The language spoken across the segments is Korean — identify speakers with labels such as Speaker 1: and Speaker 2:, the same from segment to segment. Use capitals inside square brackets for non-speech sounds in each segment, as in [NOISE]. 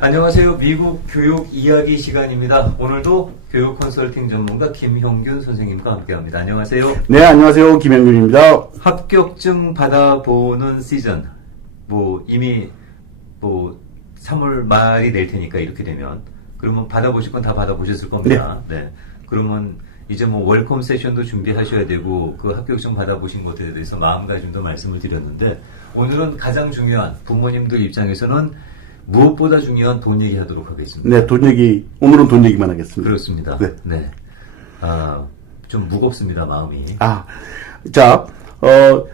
Speaker 1: 안녕하세요. 미국 교육 이야기 시간입니다. 오늘도 교육 컨설팅 전문가 김형균 선생님과 함께합니다. 안녕하세요.
Speaker 2: 네, 안녕하세요. 김현균입니다.
Speaker 1: 합격증 받아보는 시즌. 뭐 이미 뭐 3월 말이 될 테니까 이렇게 되면 그러면 받아보실 건 다 받아보셨을 겁니다. 네. 그러면 이제 뭐 웰컴 세션도 준비하셔야 되고 그 합격증 받아보신 것들에 대해서 마음가짐도 말씀을 드렸는데 오늘은 가장 중요한 부모님들 입장에서는 무엇보다 중요한 돈 얘기하도록 하겠습니다.
Speaker 2: 네, 돈 얘기, 오늘은 돈 얘기만 하겠습니다.
Speaker 1: 그렇습니다.
Speaker 2: 네.
Speaker 1: 아, 좀 무겁습니다, 마음이.
Speaker 2: 아, 자, 어,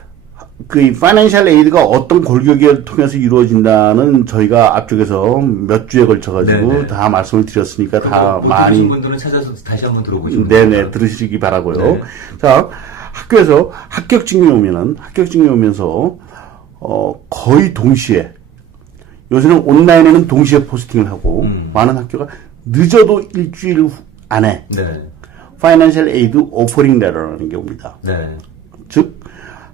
Speaker 2: 그 파이낸셜 에이드가 어떤 골격을 통해서 이루어진다는 저희가 앞쪽에서 몇 주에 걸쳐 가지고
Speaker 1: 네네.
Speaker 2: 다 말씀을 드렸으니까
Speaker 1: 다못
Speaker 2: 많이
Speaker 1: 분들은 찾아서 다시 한번 들어보시면
Speaker 2: 네네. 들으시기 바라고요.
Speaker 1: 네.
Speaker 2: 자 학교에서 합격증이 오면은 합격증이 오면서 어 거의 동시에 요새는 온라인에는 동시에 포스팅을 하고
Speaker 1: 음.
Speaker 2: 많은 학교가 늦어도 일주일 후- 안에
Speaker 1: 네.
Speaker 2: 파이낸셜 에이드 오퍼링 레터라는 게 옵니다.
Speaker 1: 네.
Speaker 2: 즉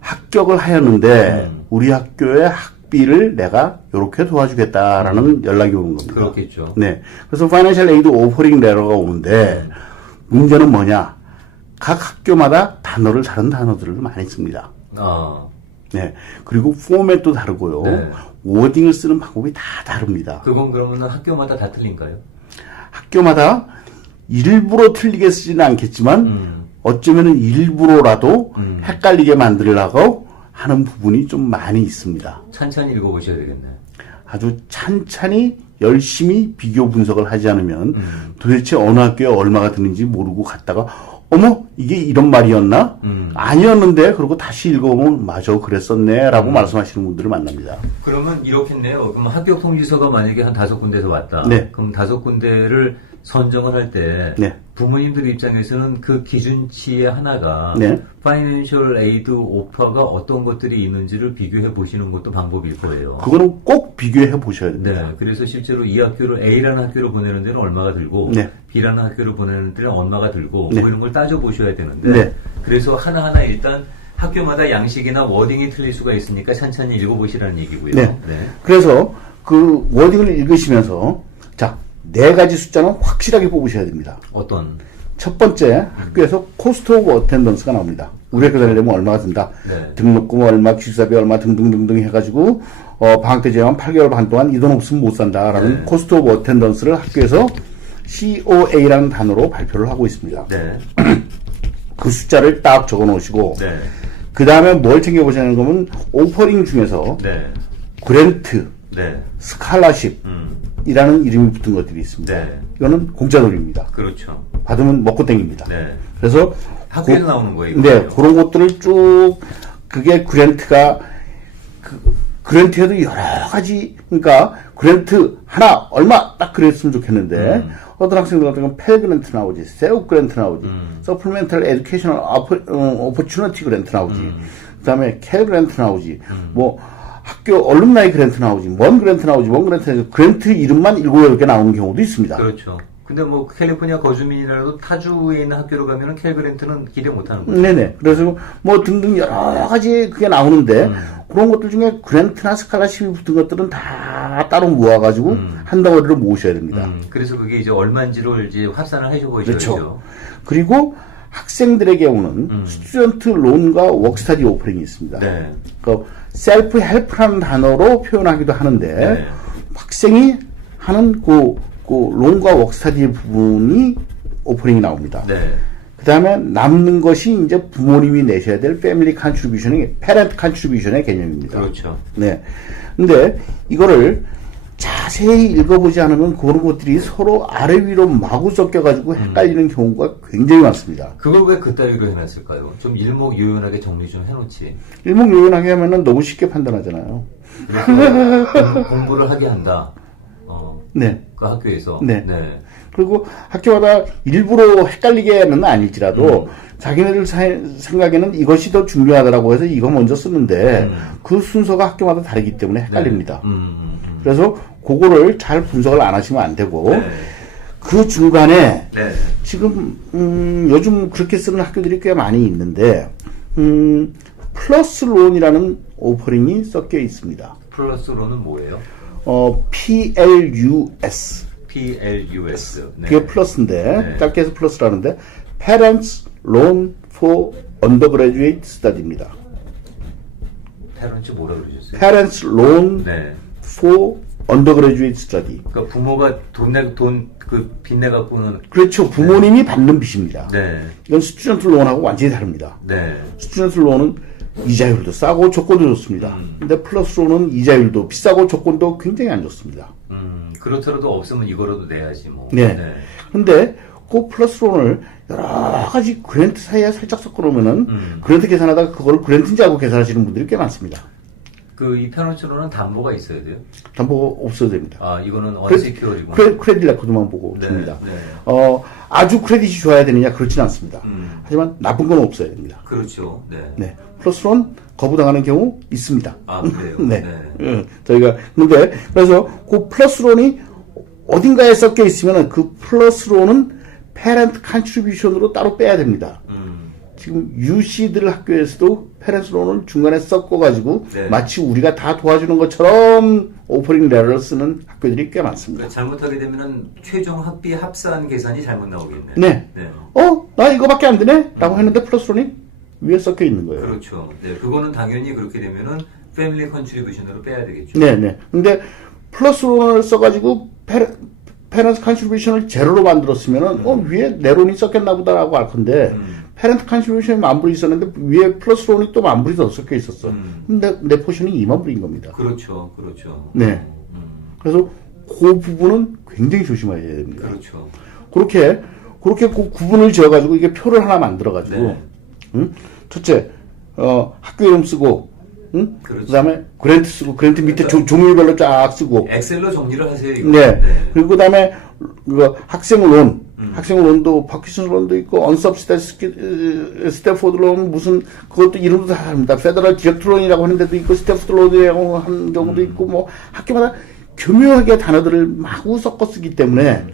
Speaker 2: 합격을 하였는데
Speaker 1: 음.
Speaker 2: 우리 학교의 학비를 내가 이렇게 도와주겠다라는 연락이 오는 겁니다.
Speaker 1: 그렇겠죠.
Speaker 2: 네. 그래서 파이낸셜 에이드 오퍼링 레터가 오는데 문제는 뭐냐? 각 학교마다 단어를 다른 단어들을 많이 씁니다.
Speaker 1: 아,
Speaker 2: 네. 그리고 포맷도 다르고요.
Speaker 1: 네.
Speaker 2: 워딩을 쓰는 방법이 다 다릅니다.
Speaker 1: 그건 그러면 학교마다 다 틀린가요?
Speaker 2: 학교마다 일부러 틀리게 쓰지는 않겠지만
Speaker 1: 음.
Speaker 2: 어쩌면은 일부러라도
Speaker 1: 음.
Speaker 2: 헷갈리게 만들려고 하는 부분이 좀 많이 있습니다.
Speaker 1: 찬찬히 읽어보셔야 되겠네.
Speaker 2: 아주 찬찬히 열심히 비교 분석을 하지 않으면
Speaker 1: 음.
Speaker 2: 도대체 어느 학교에 얼마가 드는지 모르고 갔다가 어머 이게 이런 말이었나?
Speaker 1: 음.
Speaker 2: 아니었는데 그리고 다시 읽어보면 맞아 그랬었네라고
Speaker 1: 음.
Speaker 2: 말씀하시는 분들을 만납니다.
Speaker 1: 그러면 이렇겠네요. 그럼 합격 통지서가 만약에 한 다섯 군데에서 왔다.
Speaker 2: 네.
Speaker 1: 그럼 다섯 군데를 선정을 할때
Speaker 2: 네.
Speaker 1: 부모님들 입장에서는 그 기준치의 하나가
Speaker 2: 네.
Speaker 1: 파이낸셜 에이드 오퍼가 어떤 것들이 있는지를 비교해 보시는 것도 방법일 거예요.
Speaker 2: 그거는 꼭 비교해 보셔야 됩니다.
Speaker 1: 네, 그래서 실제로 이 학교를 A라는 학교로 보내는 데는 얼마가 들고
Speaker 2: 네.
Speaker 1: B라는 학교로 보내는 데는 얼마가 들고
Speaker 2: 네.
Speaker 1: 뭐 이런 걸 따져 보셔야 되는데
Speaker 2: 네.
Speaker 1: 그래서 하나하나 일단 학교마다 양식이나 워딩이 틀릴 수가 있으니까 찬찬히 읽어보시라는 얘기고요.
Speaker 2: 네. 그래서 그 워딩을 읽으시면서 자 네 가지 숫자는 확실하게 뽑으셔야 됩니다.
Speaker 1: 어떤
Speaker 2: 첫 번째 학교에서 코스트 오브 어텐던스가 나옵니다. 우리 학교 다니려면 얼마가 든다.
Speaker 1: 네.
Speaker 2: 등록금 얼마, 기숙사비 얼마 등등등등 해가지고 어, 방학 때 제한 8개월 반 동안 이 돈 없으면 못 산다라는
Speaker 1: 네.
Speaker 2: 코스트 오브 어텐던스를 학교에서 COA라는 단어로 발표를 하고 있습니다.
Speaker 1: 네, [CLEARS THROAT]
Speaker 2: 그 숫자를 딱 적어 놓으시고
Speaker 1: 네,
Speaker 2: 그 다음에 뭘 챙겨 보시는 거면 오퍼링 중에서
Speaker 1: 네,
Speaker 2: 그랜트,
Speaker 1: 네,
Speaker 2: 스칼라십이라는
Speaker 1: 음,
Speaker 2: 이름이 붙은 것들이 있습니다.
Speaker 1: 네,
Speaker 2: 이거는 공짜 돈입니다.
Speaker 1: 그렇죠.
Speaker 2: 받으면 먹고 땡깁니다.
Speaker 1: 네,
Speaker 2: 그래서
Speaker 1: 학교에서
Speaker 2: 고-
Speaker 1: 나오는 거예요. 이거.
Speaker 2: 네, 그런 것들을 쭉 그게 그랜트가 그 그랜트에도 여러 가지 그러니까 그랜트 하나 얼마 딱 그랬으면 좋겠는데
Speaker 1: 음.
Speaker 2: 어떤 학생들 같은 경우는 펠 그랜트 나오지, 세우 그랜트 나오지,
Speaker 1: 음.
Speaker 2: 서플멘탈 에듀케이셔널 오퍼추니티 그랜트 나오지,
Speaker 1: 음.
Speaker 2: 그다음에 캘 그랜트 나오지, 뭐 학교 얼룸나이 그랜트 나오지, 뭔 그랜트 나오지, 뭔 그랜트 나오지, 그랜트 이름만 일곱 여덟 개 나오는 경우도 있습니다.
Speaker 1: 그렇죠. 근데 뭐 캘리포니아 거주민이라도 타주에 있는 학교로 가면은 캘그랜트는 기대 못 하는 거예요.
Speaker 2: 네네. 그래서 뭐 등등 여러 가지 그게 나오는데
Speaker 1: 음.
Speaker 2: 그런 것들 중에 그랜트나 스칼라십이 붙은 것들은 다 따로 모아가지고 한 덩어리를 모으셔야 됩니다.
Speaker 1: 음, 그래서 그게 이제 얼마인지를 이제 합산을 해줘 보셔야죠.
Speaker 2: 그렇죠. 그리고 학생들에게 오는
Speaker 1: 음.
Speaker 2: 스튜던트 론과 워크스타디 오퍼링이 있습니다.
Speaker 1: 네.
Speaker 2: 그 셀프 헬프라는 단어로 표현하기도 하는데
Speaker 1: 네.
Speaker 2: 학생이 하는 그, 그 론과 워크스타디 부분이 오퍼링이 나옵니다.
Speaker 1: 네.
Speaker 2: 그 다음에 남는 것이 이제 부모님이 내셔야 될 패밀리 컨트리뷰션이 패런트 컨트리뷰션의 개념입니다.
Speaker 1: 그렇죠.
Speaker 2: 네. 근데 이거를 자세히 읽어보지 않으면 그런 것들이 서로 아래 위로 마구 섞여가지고 헷갈리는 경우가 굉장히 많습니다.
Speaker 1: 그걸 왜 그따위로 해놨을까요? 좀 일목요연하게 정리 좀 해놓지.
Speaker 2: 일목요연하게 하면은 너무 쉽게 판단하잖아요. [LAUGHS]
Speaker 1: 공부를 하게 한다. 어,
Speaker 2: 네.
Speaker 1: 그 학교에서.
Speaker 2: 네.
Speaker 1: 네.
Speaker 2: 그리고 학교마다 일부러 헷갈리게는 아닐지라도 자기네들 사- 생각에는 이것이 더 중요하다라고 해서 이거 먼저 쓰는데
Speaker 1: 음.
Speaker 2: 그 순서가 학교마다 다르기 때문에 헷갈립니다.
Speaker 1: 음, 음, 음.
Speaker 2: 그래서 그거를 잘 분석을 안 하시면 안 되고
Speaker 1: 네.
Speaker 2: 그 중간에
Speaker 1: 네.
Speaker 2: 지금 음, 요즘 그렇게 쓰는 학교들이 꽤 많이 있는데 음, 플러스 론이라는 오퍼링이 섞여 있습니다.
Speaker 1: 플러스로는 뭐예요?
Speaker 2: 어, PLUS.
Speaker 1: PLUS. 네.
Speaker 2: 그게 플러스인데,
Speaker 1: 네.
Speaker 2: 짧게 해서 플러스라는데, Parents Loan for Undergraduate Study입니다.
Speaker 1: 패런츠 뭐라 그러셨어요?
Speaker 2: Parents Loan
Speaker 1: 네.
Speaker 2: for Undergraduate Study.
Speaker 1: 그러니까 부모가 돈 내, 돈, 그, 빚내 갖고는,
Speaker 2: 그렇죠. 부모님이 받는 빚입니다.
Speaker 1: 네.
Speaker 2: 이건 스튜던트 론하고 완전히 다릅니다.
Speaker 1: 네.
Speaker 2: 스튜던트 론은 이자율도 싸고 조건도 좋습니다.
Speaker 1: 음.
Speaker 2: 근데 플러스 론은 이자율도 비싸고 조건도 굉장히 안 좋습니다.
Speaker 1: 음, 그렇더라도 없으면 이거라도 내야지, 뭐.
Speaker 2: 네. 근데 그 플러스 론을 여러 가지 그랜트 사이에 살짝 섞어 놓으면은
Speaker 1: 음.
Speaker 2: 그랜트 계산하다가 그걸 그랜트인지 알고 계산하시는 분들이 꽤 많습니다.
Speaker 1: 그, 이 패런츠로는 담보가 있어야 돼요?
Speaker 2: 담보가 없어도 됩니다.
Speaker 1: 아, 이거는 언세큐어리구나.
Speaker 2: 크레, 크레딧 레코드만 보고
Speaker 1: 네,
Speaker 2: 줍니다.
Speaker 1: 네.
Speaker 2: 어, 아주 크레딧이 좋아야 되느냐 그렇진 않습니다.
Speaker 1: 음.
Speaker 2: 하지만 나쁜 건 없어야 됩니다.
Speaker 1: 그렇죠. 네.
Speaker 2: 네. 플러스 론 거부당하는 경우 있습니다.
Speaker 1: 아, 그래요? [LAUGHS]
Speaker 2: 네.
Speaker 1: 네.
Speaker 2: 응, 저희가 근데 그래서 그 플러스론이 어딘가에 섞여 있으면 그 플러스론은 페렌트 컨트리뷰션으로 따로 빼야 됩니다.
Speaker 1: 음,
Speaker 2: 지금 UC들 학교에서도 페렌트론을 중간에 섞어가지고
Speaker 1: 네.
Speaker 2: 마치 우리가 다 도와주는 것처럼 오퍼링 레터를 쓰는 학교들이 꽤 많습니다.
Speaker 1: 그러니까 잘못하게 되면은 최종 학비 합산 계산이 잘못 나오겠네.
Speaker 2: 네.
Speaker 1: 네.
Speaker 2: 어? 나 이거밖에 안 되네? 라고 했는데 플러스론이 위에 섞여 있는 거예요.
Speaker 1: 그렇죠. 네. 그거는 당연히 그렇게 되면은 패밀리 컨트리뷰션으로 빼야 되겠죠.
Speaker 2: 네네. 근데 플러스론을 써가지고 페, 페런트 컨트리뷰션을 제로로 만들었으면은 어 위에 네론이 썼겠나 보다라고 알 건데
Speaker 1: 음.
Speaker 2: 페런트 컨트리뷰션이 만 불이 있었는데 위에 플러스론이 또 만 불이 더 섞여 있었어.
Speaker 1: 음.
Speaker 2: 근데 내 포션이 2만 불인 겁니다.
Speaker 1: 그렇죠. 그렇죠.
Speaker 2: 네.
Speaker 1: 음,
Speaker 2: 그래서 그 부분은 굉장히 조심해야 됩니다.
Speaker 1: 그렇죠.
Speaker 2: 그렇게 그렇게 그 구분을 지어가지고 이게 표를 하나 만들어가지고
Speaker 1: 네.
Speaker 2: 응? 첫째 어, 학교 이름 쓰고 응?
Speaker 1: 그렇죠.
Speaker 2: 그다음에 그랜트 쓰고 그랜트 밑에 조- 종류별로 쫙 쓰고
Speaker 1: 엑셀로 정리를 하세요. 이거.
Speaker 2: 네. 그리고 그다음에 그 학생 론, 학생 론도 파키슨 론도 있고 언서브시다이즈 스태포드 론 무슨 그것도 이름도 다 다릅니다. 페더럴 디렉트 론이라고 하는 데도 있고 스태포드 론이라고 하는 경우도 있고 뭐 학교마다 교묘하게 단어들을 마구 섞어 쓰기 때문에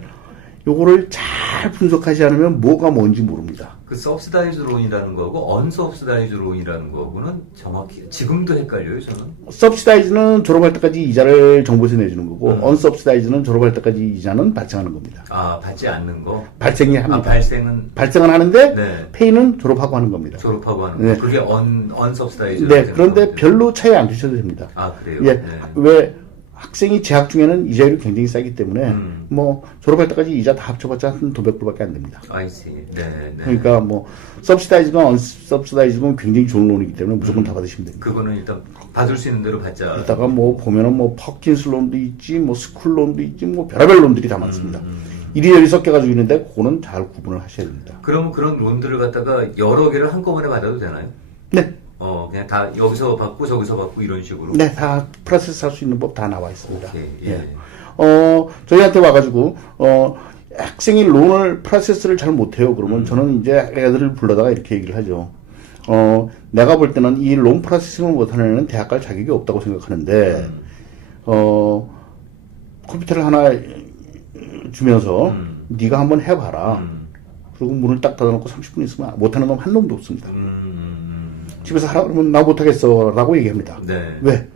Speaker 2: 요거를 잘 분석하지 않으면 뭐가 뭔지 모릅니다.
Speaker 1: 그 서브시다이즈 론이라는 거하고 언서브시다이즈 론이라는 거하고는 정확히 지금도 헷갈려요, 저는.
Speaker 2: 서브시다이즈는 졸업할 때까지 이자를 정부에서 내주는 거고
Speaker 1: 음.
Speaker 2: 언서브시다이즈는 졸업할 때까지 이자는 발생하는 겁니다.
Speaker 1: 아, 받지 않는 거.
Speaker 2: 발생이
Speaker 1: 아,
Speaker 2: 합니다.
Speaker 1: 발생은
Speaker 2: 발생은 하는데
Speaker 1: 네.
Speaker 2: 페이는 졸업하고 하는 겁니다.
Speaker 1: 졸업하고 하는 거.
Speaker 2: 네.
Speaker 1: 그게 언 언서브시다이즈.
Speaker 2: 네, 그런데 별로 차이 안 두셔도 됩니다.
Speaker 1: 아, 그래요.
Speaker 2: 예,
Speaker 1: 네.
Speaker 2: 왜 학생이 재학 중에는 이자율이 굉장히 싸기 때문에
Speaker 1: 음.
Speaker 2: 뭐 졸업할 때까지 이자 다 합쳐봤자 한 도백 불밖에 안 됩니다.
Speaker 1: 아이씨. 네, 네.
Speaker 2: 그러니까 뭐 서브시다이즈건 언서브시다이즈건 굉장히 좋은 론이기 때문에 무조건 다 받으시면 됩니다.
Speaker 1: 그거는 일단 받을 수 있는 대로 받자.
Speaker 2: 이따가 뭐 보면은 뭐 퍼킨스 론도 있지, 뭐 스쿨 론도 있지, 뭐 별의별 론들이 다 많습니다.
Speaker 1: 음,
Speaker 2: 이리저리 섞여가지고 있는데 그거는 잘 구분을 하셔야 됩니다.
Speaker 1: 그럼 그런 론들을 갖다가 여러 개를 한꺼번에 받아도 되나요?
Speaker 2: 네,
Speaker 1: 어, 그냥 다 여기서 받고 저기서 받고 이런 식으로.
Speaker 2: 네, 다 프로세스 할 수 있는 법 다 나와 있습니다.
Speaker 1: 오케이.
Speaker 2: 예.
Speaker 1: 예.
Speaker 2: 어, 저희한테 와가지고, 어, 학생이 론을, 프로세스를 잘 못해요. 그러면 저는 이제 애들을 불러다가 이렇게 얘기를 하죠. 어, 내가 볼 때는 이 론 프로세싱을 못하는 애는 대학 갈 자격이 없다고 생각하는데, 어, 컴퓨터를 하나 주면서,
Speaker 1: 음.
Speaker 2: 네가 한번 해봐라.
Speaker 1: 음,
Speaker 2: 그리고 문을 딱 닫아놓고 30분 있으면 못하는 놈 한 놈도 없습니다.
Speaker 1: 음,
Speaker 2: 집에서 하라 그러면 나 못하겠어. 라고 얘기합니다.
Speaker 1: 네.
Speaker 2: 왜?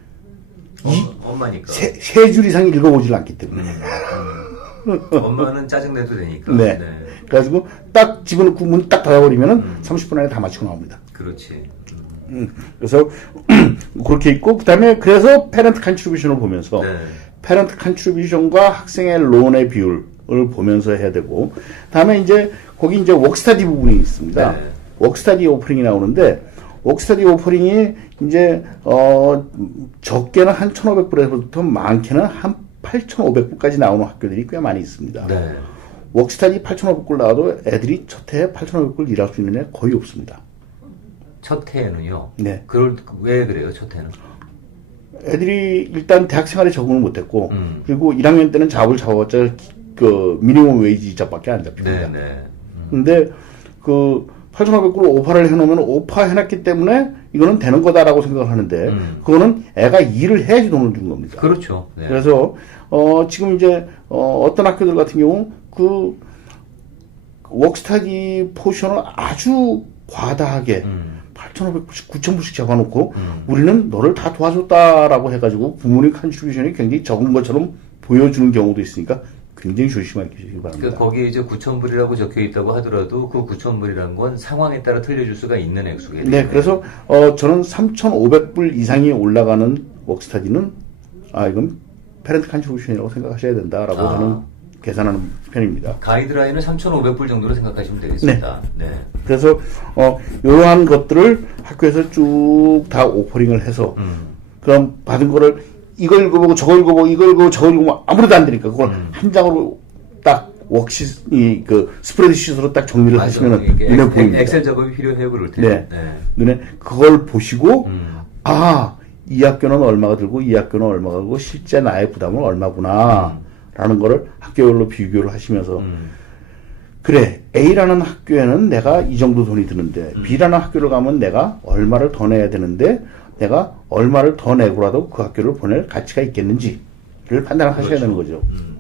Speaker 1: 어, 엄마니까.
Speaker 2: 세, 세 줄 이상 읽어보질 않기 때문에.
Speaker 1: 음, 음. [LAUGHS] 엄마는 짜증내도 되니까.
Speaker 2: 네. 그래가지고 딱 집어넣고 문 딱 닫아버리면은 30분 안에 다 마치고 나옵니다.
Speaker 1: 그렇지. 음,
Speaker 2: 음, 그래서 [CLEARS THROAT] 그렇게 있고 그다음에 그래서 페런트 컨트리뷰션을 보면서
Speaker 1: 네.
Speaker 2: 페런트 컨트리뷰션과 학생의 론의 비율을 보면서 해야 되고 다음에 이제 거기 이제 워크스타디 부분이 있습니다.
Speaker 1: 네.
Speaker 2: 워크스타디 오퍼링이 나오는데 워크스타디 오퍼링이 이제 어 적게는 한 1,500불에서부터 많게는 한 8,500불까지 나오는 학교들이 꽤 많이 있습니다.
Speaker 1: 네.
Speaker 2: 워크스타디 8,500불 나와도 애들이 첫 해에 8,500불 일할 수 있는 애 거의 없습니다.
Speaker 1: 첫 해는요.
Speaker 2: 네.
Speaker 1: 그럴 왜 그래요? 첫 해는?
Speaker 2: 애들이 일단 대학 생활에 적응을 못했고
Speaker 1: 음.
Speaker 2: 그리고 1학년 때는 잡을 잡아봤자 그 미니멈 웨이지 잡밖에 안 잡힙니다.
Speaker 1: 네, 네.
Speaker 2: 근데 그 8,500불 오파를 해놓으면 오파 해놨기 때문에 이거는 되는 거다라고 생각을 하는데
Speaker 1: 음.
Speaker 2: 그거는 애가 일을 해야지 돈을 주는 겁니다.
Speaker 1: 그렇죠. 네.
Speaker 2: 그래서 어 지금 이제 어 어떤 학교들 같은 경우 그 워크스타디 포션을 아주 과다하게
Speaker 1: 음.
Speaker 2: 8,500불씩, 9,000불씩 잡아놓고
Speaker 1: 음.
Speaker 2: 우리는 너를 다 도와줬다라고 해가지고 부모님 컨트리뷰션이 굉장히 적은 것처럼 보여주는 경우도 있으니까 굉장히 조심하시기 바랍니다.
Speaker 1: 그 거기에 이제 9,000불이라고 적혀 있다고 하더라도 그 9,000불이라는 건 상황에 따라 틀려질 수가 있는 액수겠네요.
Speaker 2: 네, 그래서 어, 저는 3,500불 이상이 올라가는 웍스타디는 아 이건 페렌트 컨트리뷰션이라고 생각하셔야 된다라고
Speaker 1: 아.
Speaker 2: 저는 계산하는 편입니다.
Speaker 1: 가이드라인은 3,500불 정도로 생각하시면 되겠습니다. 네.
Speaker 2: 그래서 어 이러한 것들을 학교에서 쭉 다 오퍼링을 해서
Speaker 1: 음.
Speaker 2: 그럼 받은 거를 이걸 읽어보고 저걸 읽어보고 이걸 읽어보고 저걸 읽어보고 아무래도 안 되니까 그걸
Speaker 1: 음.
Speaker 2: 한 장으로 딱 웍시 이그 스프레드시트로 딱 정리를
Speaker 1: 맞아.
Speaker 2: 하시면은 눈에
Speaker 1: 엑-
Speaker 2: 보입니다.
Speaker 1: 엑셀 작업이 필요해요, 그럴 때.
Speaker 2: 네. 눈에 그걸 보시고
Speaker 1: 음.
Speaker 2: 아, 이 학교는 얼마가 들고 이 학교는 얼마가 들고 실제 나의 부담은 얼마구나. 라는 거를 학교별로 비교를 하시면서
Speaker 1: 음.
Speaker 2: 그래 A라는 학교에는 내가 이 정도 돈이 드는데
Speaker 1: 음.
Speaker 2: B라는 학교를 가면 내가 얼마를 더 내야 되는데 내가 얼마를 더 내고라도 그 학교를 보낼 가치가 있겠는지를 판단을 하셔야
Speaker 1: 그렇죠.
Speaker 2: 되는 거죠.
Speaker 1: 음.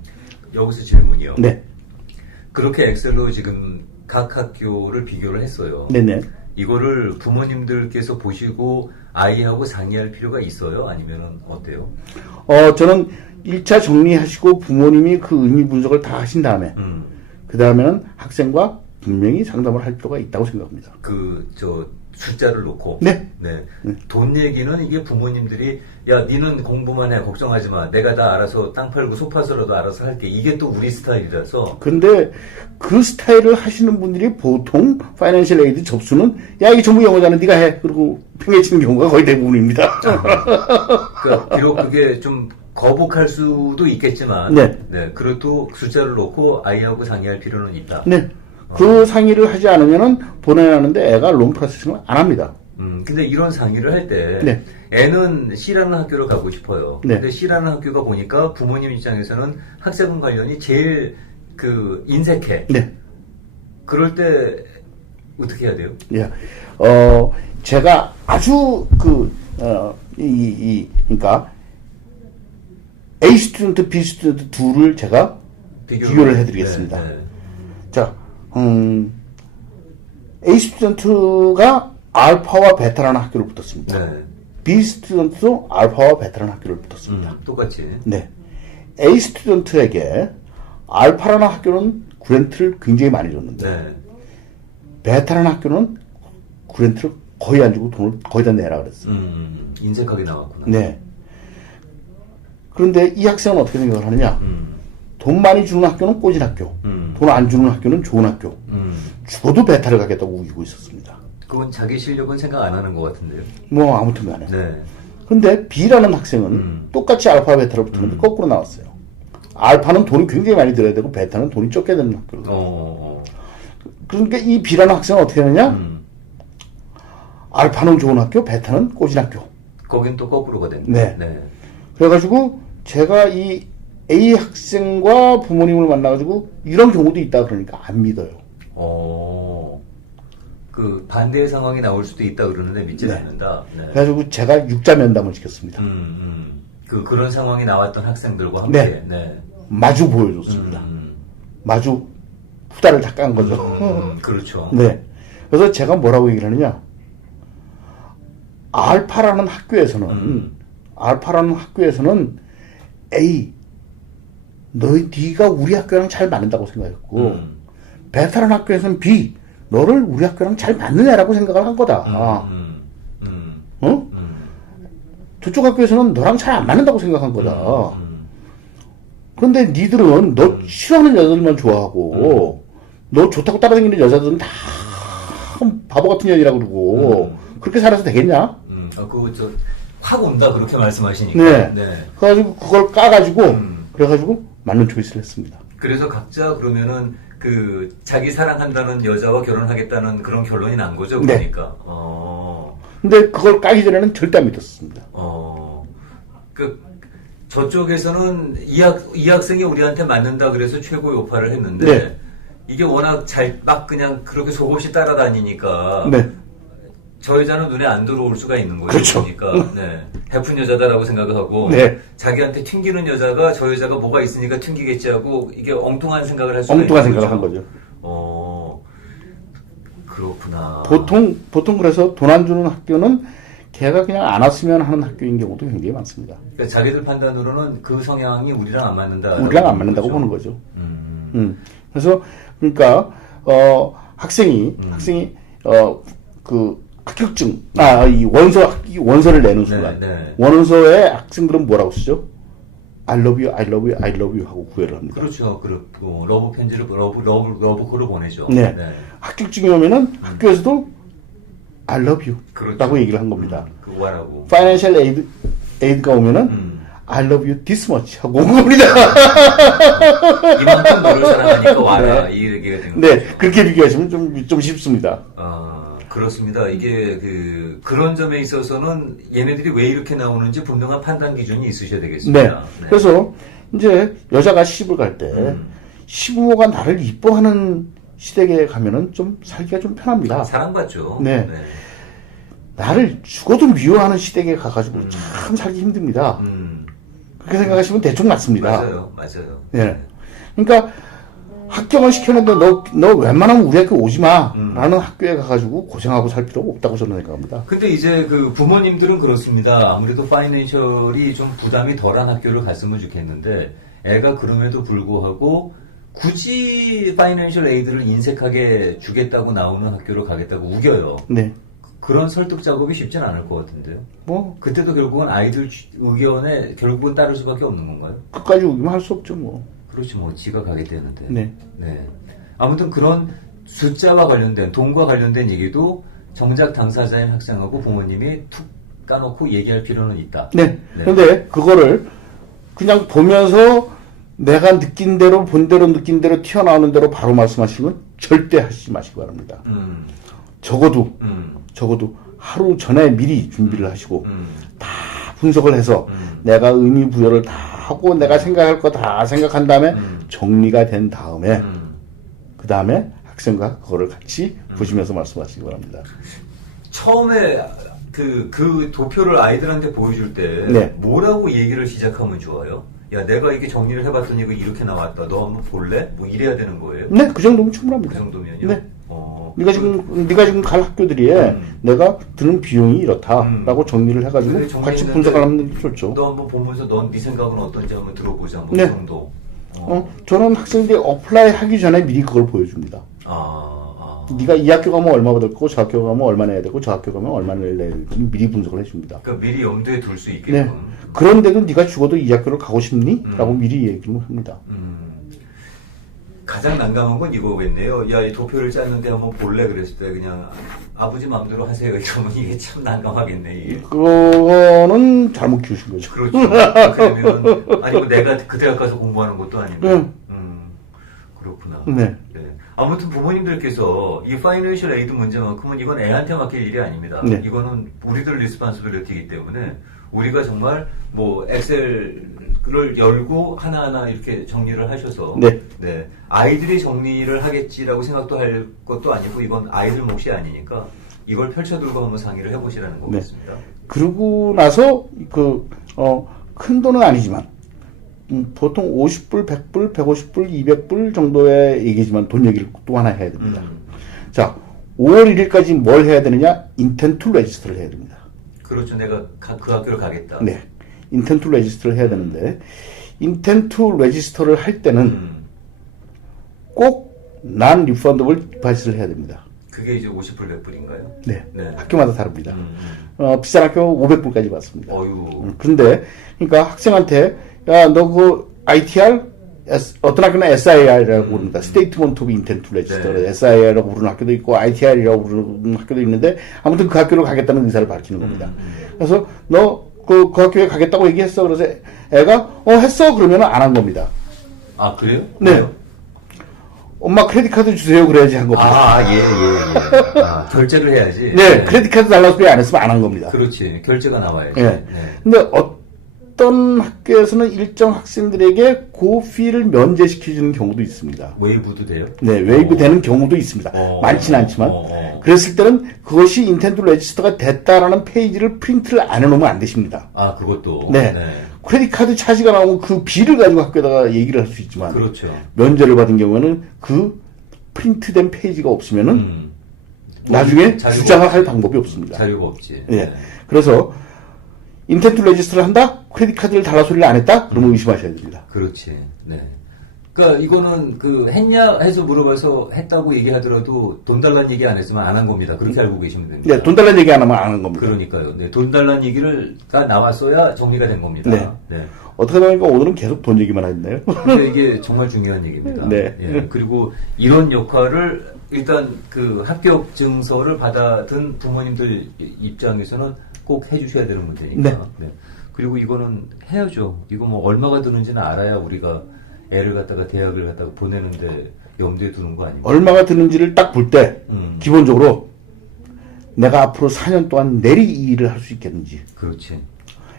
Speaker 1: 여기서 질문이요.
Speaker 2: 네,
Speaker 1: 그렇게 엑셀로 지금 각 학교를 비교를 했어요.
Speaker 2: 네네.
Speaker 1: 이거를 부모님들께서 보시고 아이하고 상의할 필요가 있어요? 아니면 어때요?
Speaker 2: 어 저는 1차 정리하시고 부모님이 그 의미 분석을 다 하신 다음에
Speaker 1: 음.
Speaker 2: 그 다음에는 학생과 분명히 상담을 할 필요가 있다고 생각합니다.
Speaker 1: 그, 저, 숫자를 놓고.
Speaker 2: 네.
Speaker 1: 네. 돈 얘기는 이게 부모님들이, 야, 니는 공부만 해. 걱정하지 마. 내가 다 알아서 땅 팔고 소파서라도 알아서 할게. 이게 또 우리 스타일이라서.
Speaker 2: 근데 그 스타일을 하시는 분들이 보통 파이낸셜 에이드 접수는 야 이게 전부 영어잖아 네가 해 그리고 팽개치는 경우가 거의 대부분입니다. [LAUGHS]
Speaker 1: 그러니까 비록 그게 좀 거북할 수도 있겠지만.
Speaker 2: 네.
Speaker 1: 그래도 숫자를 놓고 아이하고 상의할 필요는 있다.
Speaker 2: 네. 그 상의를 하지 않으면은 보내라는데 애가 론 프로세싱을 안 합니다.
Speaker 1: 음, 근데 이런 상의를 할 때,
Speaker 2: 네.
Speaker 1: 애는 C라는 학교로 가고 싶어요.
Speaker 2: 네.
Speaker 1: 근데 C라는 학교가 보니까 부모님 입장에서는 학생분 관련이 제일 그 인색해.
Speaker 2: 네.
Speaker 1: 그럴 때 어떻게 해야 돼요?
Speaker 2: 예. 어, 제가 아주 그, 어, 이, 이, 그러니까 A 스튜던트, B 스튜던트 둘을 제가 비교를 해드리겠습니다.
Speaker 1: 네, 네.
Speaker 2: 자, 음, A 스튜던트가 알파와 베타라는 학교를 붙었습니다.
Speaker 1: 네.
Speaker 2: B 스튜던트도 알파와 베타라는 학교를 붙었습니다.
Speaker 1: 음, 똑같이.
Speaker 2: 네. A 스튜던트에게 알파라는 학교는 구렌트를 굉장히 많이 줬는데
Speaker 1: 네.
Speaker 2: 베타라는 학교는 구렌트를 거의 안 주고 돈을 거의 다 내라 그랬어요.
Speaker 1: 음, 음, 인색하게 나왔구나.
Speaker 2: 네. 그런데 이 학생은 어떻게 생각을 하느냐?
Speaker 1: 음,
Speaker 2: 돈 많이 주는 학교는 꽂은 학교,
Speaker 1: 음,
Speaker 2: 돈안 주는 학교는 좋은 학교.
Speaker 1: 음.
Speaker 2: 죽어도 베타를 가겠다고 우기고 있었습니다.
Speaker 1: 그건 자기 실력은 생각 안 하는 것 같은데요.
Speaker 2: 뭐 아무튼 간에.
Speaker 1: 네.
Speaker 2: 근데 B라는 학생은
Speaker 1: 음.
Speaker 2: 똑같이 알파 베타를 붙었는데 거꾸로 나왔어요. 알파는 돈이 굉장히 많이 들어야 되고 베타는 돈이 적게 되는 학교로.
Speaker 1: 어, 어,
Speaker 2: 그러니까 이 B라는 학생은 어떻게 하느냐?
Speaker 1: 음.
Speaker 2: 알파는 좋은 학교, 베타는 꽂은 학교.
Speaker 1: 거긴 또 거꾸로가 됩니다.
Speaker 2: 네.
Speaker 1: 네.
Speaker 2: 그래가지고 제가 이 A 학생과 부모님을 만나가지고 이런 경우도 있다 그러니까 안 믿어요.
Speaker 1: 어, 그 반대의 상황이 나올 수도 있다 그러는데 믿지
Speaker 2: 네.
Speaker 1: 않는다. 네.
Speaker 2: 그래가지고 제가 육자 면담을 시켰습니다.
Speaker 1: 음, 음. 그 그런 상황이 나왔던 학생들과 함께. 네.
Speaker 2: 마주 보여줬습니다.
Speaker 1: 음,
Speaker 2: 마주 후다를 다 깐 거죠.
Speaker 1: 음, 음, 그렇죠.
Speaker 2: 네. 그래서 제가 뭐라고 얘기를 하느냐. 알파라는 학교에서는,
Speaker 1: 음.
Speaker 2: 알파라는 학교에서는 A, 너희, 네가 우리 학교랑 잘 맞는다고 생각했고,
Speaker 1: 음,
Speaker 2: 베타라는 학교에서는 B, 너를 우리 학교랑 잘 맞는 애라고 생각을 한 거다.
Speaker 1: 음, 음,
Speaker 2: 어?
Speaker 1: 음,
Speaker 2: 저쪽 학교에서는 너랑 잘 안 맞는다고 생각한 거다.
Speaker 1: 음,
Speaker 2: 그런데 니들은 너 싫어하는 여자들만 좋아하고, 너 좋다고 따라다니는 여자들은 다 바보 같은 년이라고 그러고, 그렇게 살아서 되겠냐?
Speaker 1: 음. 아, 그거 저, 확 온다, 그렇게 말씀하시니까.
Speaker 2: 네.
Speaker 1: 네.
Speaker 2: 그래가지고 그걸 까가지고,
Speaker 1: 음.
Speaker 2: 그래가지고 맞는 초이스를 했습니다.
Speaker 1: 그래서 각자 그러면은 그 자기 사랑한다는 여자와 결혼하겠다는 그런 결론이 난 거죠,
Speaker 2: 네.
Speaker 1: 그러니까. 어,
Speaker 2: 근데 그걸 까기 전에는 절대 안 믿었습니다.
Speaker 1: 어, 그 저쪽에서는 이 학, 이 학생이 우리한테 맞는다 그래서 최고의 오파를 했는데
Speaker 2: 네.
Speaker 1: 이게 워낙 잘 막 그냥 그렇게 속없이 따라다니니까
Speaker 2: 네.
Speaker 1: 저 여자는 눈에 안 들어올 수가 있는 거예요.
Speaker 2: 그렇죠.
Speaker 1: 그러니까 네. 베푼 여자다라고 생각하고
Speaker 2: 네.
Speaker 1: 자기한테 튕기는 여자가 저 여자가 뭐가 있으니까 튕기겠지 하고 이게 엉뚱한 생각을 할 수가
Speaker 2: 엉뚱한
Speaker 1: 있는
Speaker 2: 생각을 한 거죠.
Speaker 1: 어. 그렇구나.
Speaker 2: 보통 보통 그래서 돈 안 주는 학교는 걔가 그냥 안 왔으면 하는 학교인 경우도 굉장히 많습니다.
Speaker 1: 그러니까 자기들 판단으로는 그 성향이 우리랑 안 맞는다.
Speaker 2: 우리랑 안 맞는다고 보는 거죠.
Speaker 1: 음.
Speaker 2: 음. 그래서 그러니까 어 학생이 학생이 어그 합격증 아 이 원서 학- 원서를 내는 순간
Speaker 1: 네, 네.
Speaker 2: 원서에 학생들은 뭐라고 쓰죠? I love you, I love you, I love you 하고 구애를 합니다.
Speaker 1: 그렇죠. 그렇고 러브 편지를 러브 러브 러브콜을 보내죠.
Speaker 2: 네. 합격증이 오면은 학교에서도 I love you
Speaker 1: 그렇죠.
Speaker 2: 라고 얘기를 한 겁니다.
Speaker 1: 음, 그거 하라고.
Speaker 2: 파이낸셜 에이드, 에이드가 오면은
Speaker 1: 음.
Speaker 2: I love you this much 하고 온 겁니다. [LAUGHS]
Speaker 1: 이만큼 너를 사랑하니까 와라 이 얘기가 된 거죠.
Speaker 2: 네, 그렇게 비교하시면 좀, 좀 쉽습니다.
Speaker 1: 아, 그렇습니다. 이게 그 그런 점에 있어서는 얘네들이 왜 이렇게 나오는지 분명한 판단 기준이 있으셔야
Speaker 2: 네.
Speaker 1: 되겠습니다.
Speaker 2: 그래서 이제 여자가 시집을 갈때
Speaker 1: 음.
Speaker 2: 시부모가 나를 이뻐하는 시댁에 가면은 좀 살기가 좀 편합니다.
Speaker 1: 사랑받죠.
Speaker 2: 네. 나를 죽어도 미워하는 시댁에 가가지고 참 살기 힘듭니다.
Speaker 1: 음,
Speaker 2: 그렇게 생각하시면 대충 맞습니다.
Speaker 1: 맞아요, 맞아요.
Speaker 2: 예. 그러니까 합격을 시켰는데 너, 너 웬만하면 우리 학교 오지 마.
Speaker 1: 음.
Speaker 2: 라는 학교에 가가지고 고생하고 살 필요가 없다고 저는 생각합니다.
Speaker 1: 근데 이제 그 부모님들은 그렇습니다. 아무래도 파이낸셜이 좀 부담이 덜한 학교를 갔으면 좋겠는데 애가 그럼에도 불구하고 굳이 파이낸셜 에이드를 인색하게 주겠다고 나오는 학교를 가겠다고 우겨요.
Speaker 2: 네.
Speaker 1: 그런 설득 작업이 쉽진 않을 것 같은데요.
Speaker 2: 뭐,
Speaker 1: 그때도 결국은 아이들 주- 의견에 결국은 따를 수밖에 없는 건가요?
Speaker 2: 끝까지 우기면 할 수 없죠, 뭐.
Speaker 1: 그렇지 뭐 지가 가겠다는데.
Speaker 2: 네.
Speaker 1: 네. 아무튼 그런 숫자와 관련된 돈과 관련된 얘기도 정작 당사자인 학생하고 부모님이 툭 까놓고 얘기할 필요는 있다.
Speaker 2: 네. 근데 그거를 그냥 보면서 내가 느낀 대로 본 대로 느낀 대로 튀어나오는 대로 바로 말씀하시면 절대 하시지 마시기 바랍니다.
Speaker 1: 음,
Speaker 2: 적어도
Speaker 1: 음,
Speaker 2: 적어도 하루 전에 미리 준비를 하시고
Speaker 1: 음,
Speaker 2: 다 분석을 해서
Speaker 1: 음.
Speaker 2: 내가 의미 부여를 다 하고 내가 생각할 거 다 생각한 다음에
Speaker 1: 음.
Speaker 2: 정리가 된 다음에
Speaker 1: 음.
Speaker 2: 그 다음에 학생과 그거를 같이 보시면서 말씀하시기 바랍니다.
Speaker 1: 처음에 그, 그 도표를 아이들한테 보여줄 때
Speaker 2: 네.
Speaker 1: 뭐라고 얘기를 시작하면 좋아요? 야, 내가 이게 정리를 해봤더니 이거 이렇게 나왔다. 너 한번 볼래? 뭐 이래야 되는 거예요?
Speaker 2: 네, 그 정도면
Speaker 1: 그
Speaker 2: 충분합니다.
Speaker 1: 정도면요?
Speaker 2: 네.
Speaker 1: 어,
Speaker 2: 네가 지금 네가 지금 갈 학교들이에
Speaker 1: 음.
Speaker 2: 내가 드는 비용이 이렇다라고
Speaker 1: 음.
Speaker 2: 정리를 해가지고 같이 분석을 하면 좋죠.
Speaker 1: 너 한번 보면서 넌 네 생각은 어떤지 한번 들어보자. 뭐
Speaker 2: 네.
Speaker 1: 이 정도.
Speaker 2: 어, 저는 학생들이 어플라이 하기 전에 미리 그걸 보여줍니다.
Speaker 1: 아, 아.
Speaker 2: 네가 이 학교 가면 얼마 받을 거고 저 학교 가면 얼마 내야 되고 저 학교 가면 얼마 내야 되고 미리 분석을 해줍니다.
Speaker 1: 그러니까 미리 염두에 둘수
Speaker 2: 네.
Speaker 1: 있게끔.
Speaker 2: 그런데도 네가 죽어도 이 학교를 가고 싶니?
Speaker 1: 음.
Speaker 2: 라고 미리 얘기를 합니다.
Speaker 1: 음, 가장 난감한 건 이거겠네요. 야, 이 도표를 짰는데 한번 볼래? 그랬을 때 그냥 아버지 마음대로 하세요. 이러면 이게 참 난감하겠네, 이게.
Speaker 2: 그거는 잘못 키우신 거죠.
Speaker 1: 그렇죠. 그렇게 되면, 아니면 내가 그 대학 가서 공부하는 것도 아니고.
Speaker 2: 응.
Speaker 1: 음, 그렇구나.
Speaker 2: 네.
Speaker 1: 네. 아무튼 부모님들께서 이 파이낸셜 에이드 문제만큼은 이건 애한테 맡길 일이 아닙니다.
Speaker 2: 네.
Speaker 1: 이거는 우리들 리스판스빌리티이기 때문에 우리가 정말 뭐 엑셀 을 열고 하나하나 이렇게 정리를 하셔서
Speaker 2: 네.
Speaker 1: 아이들이 정리를 하겠지라고 생각도 할 것도 아니고 이건 아이들 몫이 아니니까 이걸 펼쳐들고 한번 상의를 해보시라는
Speaker 2: 네.
Speaker 1: 거겠습니다.
Speaker 2: 그러고 나서 그, 어, 큰 돈은 아니지만, 음, 보통 50불, 100불, 150불, 200불 정도의 얘기지만 돈 얘기를 또 하나 해야 됩니다.
Speaker 1: 음,
Speaker 2: 자, 5월 1일까지 뭘 해야 되느냐? 인텐트 레지스트를 해야 됩니다.
Speaker 1: 그렇죠. 내가 가- 그 학교를 가겠다.
Speaker 2: 네. 인텐트 레지스트를 해야 되는데, 인텐트 레지스터를 할 때는
Speaker 1: 음,
Speaker 2: 꼭난 리펀더블 디바이스를 해야 됩니다.
Speaker 1: 그게 이제 50불 100불인가요?
Speaker 2: 네.
Speaker 1: 네.
Speaker 2: 학교마다 다릅니다.
Speaker 1: 음, 음.
Speaker 2: 어, 비싼 학교 500불까지 받습니다.
Speaker 1: 어유.
Speaker 2: 음, 그런데 그러니까 학생한테 야 너 그 ITR 어떤 학교는 SIR이라고
Speaker 1: 음.
Speaker 2: 부릅니다. Statement of Intent to Register.
Speaker 1: 네.
Speaker 2: SIR이라고 부르는 학교도 있고 ITR이라고 부르는 학교도 있는데 아무튼 그 학교로 가겠다는 의사를 밝히는 겁니다.
Speaker 1: 음,
Speaker 2: 그래서 너 그그 학교에 가겠다고 얘기했어. 그래서 애가 어 했어 그러면 안 한 겁니다.
Speaker 1: 아 그래요?
Speaker 2: 네.
Speaker 1: 왜요?
Speaker 2: 엄마 크레딧 카드 주세요 그래야지 한 겁니다.
Speaker 1: 아, 예, 예, 예. 아, 결제를 해야지.
Speaker 2: 네, 크레딧 카드 달라고 소리 안 했으면 안 한 겁니다.
Speaker 1: 그렇지. 결제가 나와야지.
Speaker 2: 예.
Speaker 1: 네.
Speaker 2: 근데 어 떤 학교에서는 일정 학생들에게 그 피를 면제시켜주는 경우도 있습니다.
Speaker 1: 웨이브도 돼요?
Speaker 2: 네, 웨이브
Speaker 1: 어.
Speaker 2: 되는 경우도 있습니다.
Speaker 1: 어.
Speaker 2: 많지는 않지만.
Speaker 1: 어, 어.
Speaker 2: 그랬을 때는 그것이 인텐트 레지스터가 됐다라는 페이지를 프린트를 안 해놓으면 안 되십니다.
Speaker 1: 아, 그것도.
Speaker 2: 네. 크레딧 카드 차지가 나오면 그 비를 가지고 학교에다가 얘기를 할 수 있지만
Speaker 1: 그렇죠.
Speaker 2: 면제를 받은 경우에는 그 프린트된 페이지가 없으면은
Speaker 1: 음.
Speaker 2: 나중에
Speaker 1: 자료가
Speaker 2: 주장을 할 방법이 없습니다.
Speaker 1: 자료가 없지.
Speaker 2: 예.
Speaker 1: 네.
Speaker 2: 그래서 인텐트 레지스트를 한다? 크레딧 카드를 달라 소리를 안 했다? 그러면 의심하셔야 됩니다.
Speaker 1: 그렇지. 네. 그러니까 이거는 그 했냐 해서 물어봐서 했다고 얘기하더라도 돈 달라는 얘기 안 했으면 안 한 겁니다. 그렇게 알고 계시면 됩니다.
Speaker 2: 네, 돈 달라는 얘기 안 하면 안 하는 겁니다.
Speaker 1: 그러니까요. 네, 돈 달라는 얘기를가 나왔어야 정리가 된 겁니다.
Speaker 2: 네.
Speaker 1: 네.
Speaker 2: 어떻게 보니까 오늘은 계속 돈 얘기만 했네요.
Speaker 1: 근데 이게 정말 중요한 얘기입니다.
Speaker 2: 네.
Speaker 1: 예, 그리고 이런 역할을 일단 그 합격 증서를 받아든 부모님들 입장에서는 꼭 해주셔야 되는 문제니까.
Speaker 2: 네.
Speaker 1: 그리고 이거는 해야죠. 이거 뭐 얼마가 드는지는 알아야 우리가 애를 갖다가 대학을 갖다가 보내는데 염두에 두는 거 아닙니까?
Speaker 2: 얼마가 드는지를 딱 볼 때,
Speaker 1: 음.
Speaker 2: 기본적으로 내가 앞으로 4년 동안 내리 이 일을 할 수 있겠는지,
Speaker 1: 그렇지.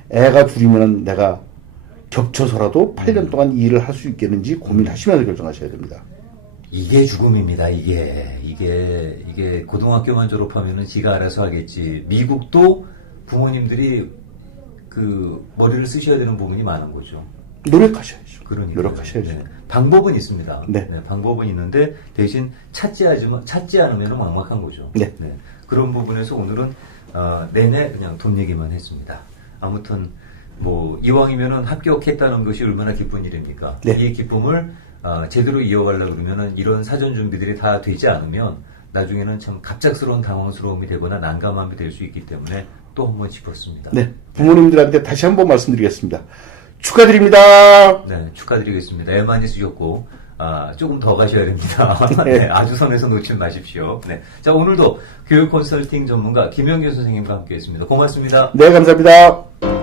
Speaker 2: 애가 둘이면 내가 겹쳐서라도 8년 동안 이 일을 할 수 있겠는지 고민하시면서 결정하셔야 됩니다.
Speaker 1: 이게 죽음입니다. 이게 이게 이게 고등학교만 졸업하면은 지가 알아서 하겠지. 미국도 부모님들이 그 머리를 쓰셔야 되는 부분이 많은 거죠.
Speaker 2: 노력하셔야죠.
Speaker 1: 그러니까
Speaker 2: 노력하셔야죠.
Speaker 1: 방법은 있습니다.
Speaker 2: 네.
Speaker 1: 방법은 있는데 대신 찾지 않으면 찾지 않으면 막막한 거죠.
Speaker 2: 네.
Speaker 1: 그런 부분에서 오늘은 어, 내내 그냥 돈 얘기만 했습니다. 아무튼 뭐 이왕이면은 합격했다는 것이 얼마나 기쁜 일입니까?
Speaker 2: 네.
Speaker 1: 이 기쁨을 어, 제대로 이어가려고 그러면은 이런 사전 준비들이 다 되지 않으면 나중에는 참 갑작스러운 당황스러움이 되거나 난감함이 될 수 있기 때문에 또 한 번 짚었습니다.
Speaker 2: 네. 부모님들한테 다시 한 번 말씀드리겠습니다. 축하드립니다.
Speaker 1: 네, 축하드리겠습니다. 애 많이 쓰셨고, 아, 조금 더 가셔야 됩니다. [LAUGHS]
Speaker 2: 네.
Speaker 1: 네, 아주 선에서 놓지 마십시오. 네. 자, 오늘도 교육 컨설팅 전문가 김영균 선생님과 함께 했습니다. 고맙습니다.
Speaker 2: 네, 감사합니다.